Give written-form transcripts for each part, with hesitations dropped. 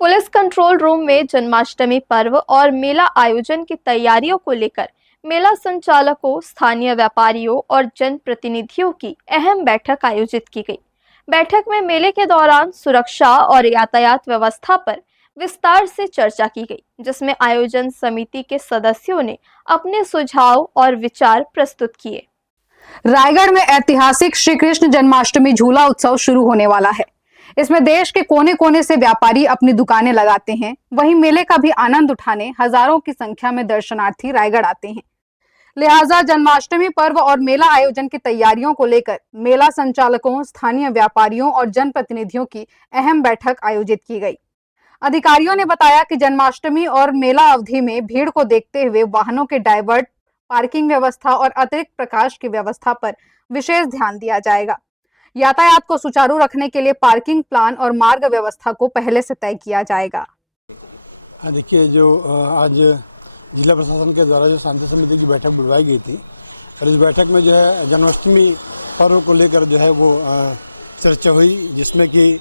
Police control room में जन्माष्टमी पर्व और मेला आयोजन की तैयारियों को लेकर मेला संचालकों, स्थानीय व्यापारियों और जनप्रतिनिधियों की अहम बैठक आयोजित की गई। बैठक में मेले के दौरान सुरक्षा और यातायात व्यवस्था पर विस्तार से चर्चा की गई, जिसमें आयोजन समिति के सदस्यों ने अपने सुझाव और विचार प्रस्तुत किए। रायगढ़ में ऐतिहासिक श्री कृष्ण जन्माष्टमी झूला उत्सव शुरू होने वाला है। इसमें देश के कोने कोने से व्यापारी अपनी दुकानें लगाते हैं। वहीं मेले का भी आनंद उठाने हजारों की संख्या में दर्शनार्थी रायगढ़ आते हैं। लिहाजा जन्माष्टमी पर्व और मेला आयोजन की तैयारियों को लेकर मेला संचालकों, स्थानीय व्यापारियों और जनप्रतिनिधियों की अहम बैठक आयोजित की गई। अधिकारियों ने बताया कि जन्माष्टमी और मेला अवधि में भीड़ को देखते हुए वाहनों के डाइवर्ट, पार्किंग व्यवस्था और अतिरिक्त प्रकाश की व्यवस्था पर विशेष ध्यान दिया जाएगा। यातायात को सुचारू रखने के लिए पार्किंग प्लान और मार्ग व्यवस्था को पहले से तय किया जाएगा। देखिए, जो आज जिला प्रशासन के द्वारा जो शांति समिति की बैठक बुलवाई गई थी और इस बैठक में जो है जन्माष्टमी पर्व को लेकर जो है वो चर्चा हुई, जिसमें कि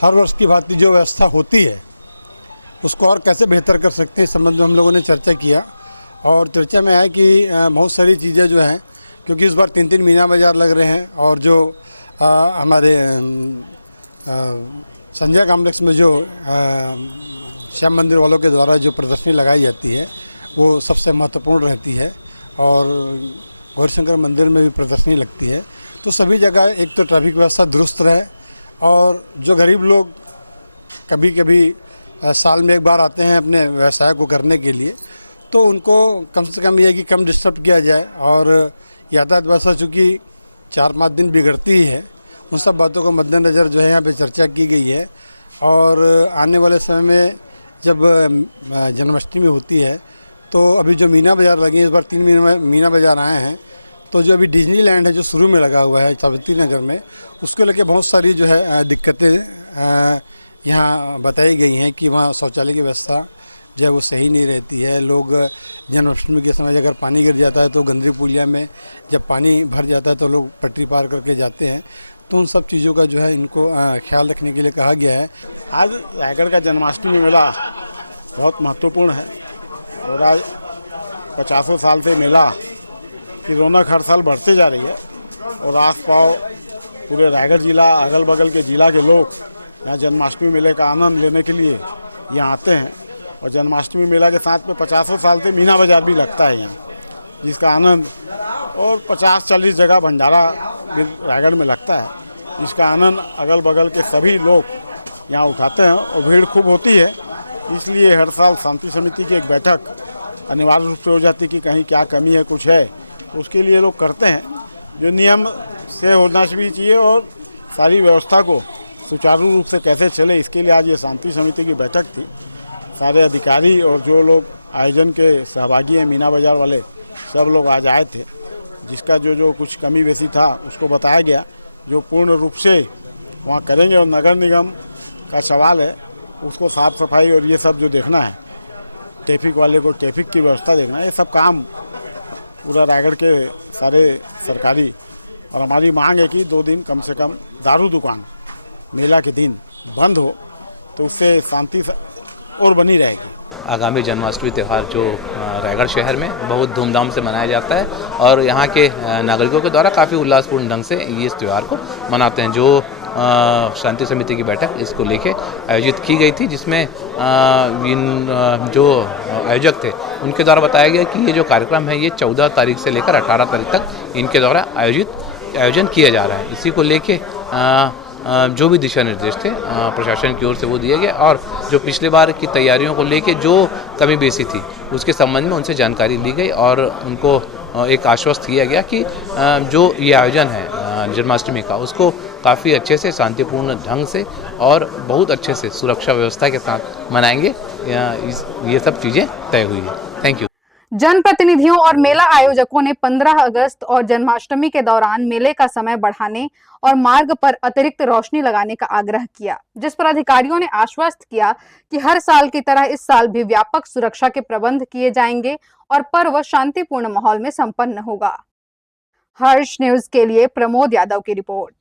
हर वर्ष की भांति जो व्यवस्था होती है उसको और कैसे बेहतर कर सकते हैं इस संबंध में हम लोगों ने चर्चा किया। और चर्चा में आया कि बहुत सारी चीज़ें जो हैं, क्योंकि इस बार 3-3 मीना बाज़ार लग रहे हैं और जो हमारे संजय कॉम्प्लेक्स में जो श्याम मंदिर वालों के द्वारा जो प्रदर्शनी लगाई जाती है वो सबसे महत्वपूर्ण रहती है और गौरीशंकर मंदिर में भी प्रदर्शनी लगती है। तो सभी जगह एक तो ट्रैफिक व्यवस्था दुरुस्त रहे और जो गरीब लोग कभी कभी साल में एक बार आते हैं अपने व्यवसाय को करने के लिए, तो उनको कम से कम ये है कि कम डिस्टर्ब किया जाए। और यातायात व्यवस्था चूँकि 4-5 दिन बिगड़ती ही है, उन सब बातों को मद्देनज़र जो है यहाँ पे चर्चा की गई है। और आने वाले समय में जब जन्माष्टमी होती है तो अभी जो मीना बाज़ार लगे, इस बार 3 मीना बाज़ार आए हैं, तो जो अभी डिज्नीलैंड है जो शुरू में लगा हुआ है सावित्री नगर में, उसको लेके बहुत सारी जो है दिक्कतें यहाँ बताई गई हैं कि वहाँ शौचालय की व्यवस्था जो है वो सही नहीं रहती है। लोग जन्माष्टमी के समय अगर पानी गिर जाता है तो गंदरी पुलिया में जब पानी भर जाता है तो लोग पटरी पार करके जाते हैं। तो उन सब चीज़ों का जो है इनको ख्याल रखने के लिए कहा गया है। आज रायगढ़ का जन्माष्टमी मेला बहुत महत्वपूर्ण है और आज 50 साल से मेला की रौनक हर साल बढ़ते जा रही है और आस पास पूरे रायगढ़ जिला, अगल बगल के जिला के लोग यहाँ जन्माष्टमी मेले का आनंद लेने के लिए यहाँ आते हैं। और जन्माष्टमी मेला के साथ में 50 साल से मीना बाज़ार भी लगता है यहाँ, जिसका आनंद, और 50-40 जगह भंडारा भी रायगढ़ में लगता है, जिसका आनंद अगल बगल के सभी लोग यहाँ उठाते हैं और भीड़ खूब होती है। इसलिए हर साल शांति समिति की एक बैठक अनिवार्य रूप से हो जाती है कि कहीं क्या कमी है, कुछ है, तो उसके लिए लोग करते हैं जो नियम से होना भी चाहिए और सारी व्यवस्था को सुचारू रूप से कैसे चले, इसके लिए आज ये शांति समिति की बैठक थी। सारे अधिकारी और जो लोग आयोजन के सहभागी हैं, मीना बाज़ार वाले, सब लोग आज आए थे। जिसका जो कुछ कमी बेसी था उसको बताया गया, जो पूर्ण रूप से वहाँ करेंगे। और नगर निगम का सवाल है, उसको साफ़ सफाई और ये सब जो देखना है, ट्रैफिक वाले को ट्रैफिक की व्यवस्था देखना है, ये सब काम पूरा रायगढ़ के सारे सरकारी। और हमारी मांग है कि 2 दिन कम से कम दारू दुकान मेला के दिन बंद हो, तो उससे शांति और बनी रहेगी। आगामी जन्माष्टमी त्यौहार जो रायगढ़ शहर में बहुत धूमधाम से मनाया जाता है और यहाँ के नागरिकों के द्वारा काफ़ी उल्लासपूर्ण ढंग से ये इस त्यौहार को मनाते हैं। जो शांति समिति की बैठक इसको लेके आयोजित की गई थी, जिसमें इन जो आयोजक थे उनके द्वारा बताया गया कि ये जो कार्यक्रम है ये 14 तारीख से लेकर 18 तारीख तक इनके द्वारा आयोजन किया जा रहा है। इसी को लेके जो भी दिशा निर्देश थे प्रशासन की ओर से वो दिए गए और जो पिछले बार की तैयारियों को लेके जो कमी बेसी थी उसके संबंध में उनसे जानकारी ली गई और उनको एक आश्वस्त किया गया कि जो ये आयोजन है जन्माष्टमी का, उसको काफ़ी अच्छे से, शांतिपूर्ण ढंग से और बहुत अच्छे से सुरक्षा व्यवस्था के साथ मनाएंगे। ये सब चीज़ें तय हुई है। Thank you. जनप्रतिनिधियों और मेला आयोजकों ने 15 अगस्त और जन्माष्टमी के दौरान मेले का समय बढ़ाने और मार्ग पर अतिरिक्त रोशनी लगाने का आग्रह किया, जिस पर अधिकारियों ने आश्वस्त किया कि हर साल की तरह इस साल भी व्यापक सुरक्षा के प्रबंध किए जाएंगे और पर्व शांतिपूर्ण माहौल में संपन्न होगा। हर्ष न्यूज के लिए प्रमोद यादव की रिपोर्ट।